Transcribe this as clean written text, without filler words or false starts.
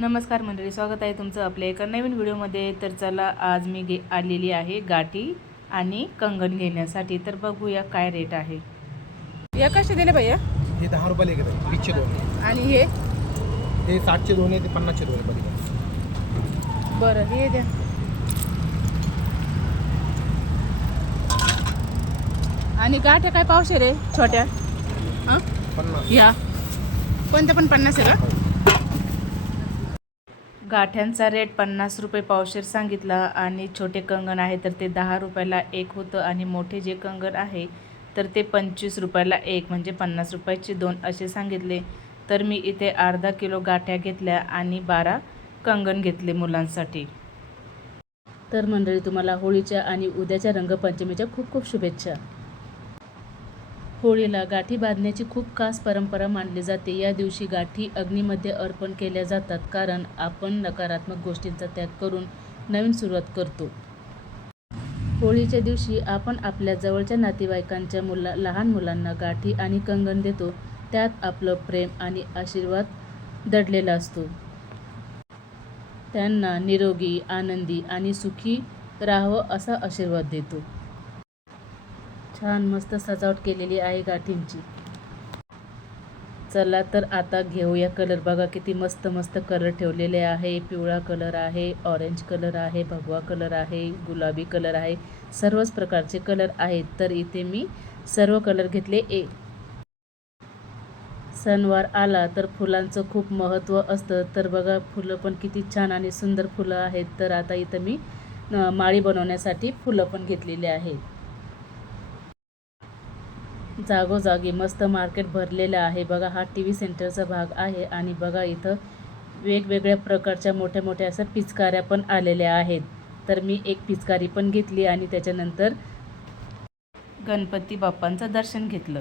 नमस्कार मंडळी, स्वागत आहे तुमचं आपल्या एका नवीन व्हिडिओमध्ये। तर चला, आज मी आलेली आहे गाठी आणि कंगन घेण्यासाठी। तर बघूया काय रेट आहे। या कसे दिले भैया? हे 10 रुपयाला एक आहे, 20चे दोन. आणि हे 60चे दोन आहे, ते 50चे दोन आहे कधी. बरं, हे द्या. आणि गाठ्या काय पावशे रे छोट्या? हां 50. या कोणत्या पण 50 आहे का? गाठ्यांचा रेट 50 रुपये पावशेर सांगितला आणि छोटे कंगन आहे तर ते 10 रुपयाला एक होतं आणि मोठे जे कंगन आहे तर ते 25 रुपयाला एक, म्हणजे 50 रुपयाचे दोन असे सांगितले। तर मी इथे अर्धा किलो गाठ्या घेतल्या आणि 12 कंगन घेतले मुलांसाठी। तर मंडळी, तुम्हाला होळीच्या आणि उद्याच्या रंगपंचमीच्या खूप खूप शुभेच्छा। होळीला गाठी बांधण्याची खूप खास परंपरा मानली जाते। या दिवशी गाठी अग्नीमध्ये अर्पण केल्या जातात, कारण आपण नकारात्मक गोष्टींचा त्याग करून नवीन सुरुवात करतो। होळीच्या दिवशी आपण आपल्या जवळच्या नातेवाईकांच्या लहान मुलांना गाठी आणि कंगन देतो, त्यात आपलं प्रेम आणि आशीर्वाद दडलेला असतो। त्यांना निरोगी, आनंदी आणि सुखी राहावं असा आशीर्वाद देतो। छान मस्त सजावट केलेली आहे गाठींची। चला तर आता घेऊया कलर। बघा किती मस्त मस्त कलर ठेवलेले आहे। पिवळा कलर आहे, ऑरेंज कलर आहे, भगवा कलर आहे, गुलाबी कलर आहे, सर्वच प्रकारचे कलर आहेत। तर इथे मी सर्व कलर घेतले। सणवार आला तर फुलांचं खूप महत्त्व असतं। तर बघा फुलं पण किती छान आणि सुंदर फुलं आहेत। तर आता इथं मी माळी बनवण्यासाठी फुलं पण घेतलेली आहेत। जागोजागी मस्त मार्केट भरलेलं आहे। बघा, हा टी व्ही सेंटरचा भाग आहे आणि बघा इथं वेगवेगळ्या प्रकारच्या मोठ्या मोठ्या अशा पिचकाऱ्या पण आलेल्या आहेत। तर मी एक पिचकारी पण घेतली आणि त्याच्यानंतर गणपती बाप्पांचं दर्शन घेतलं।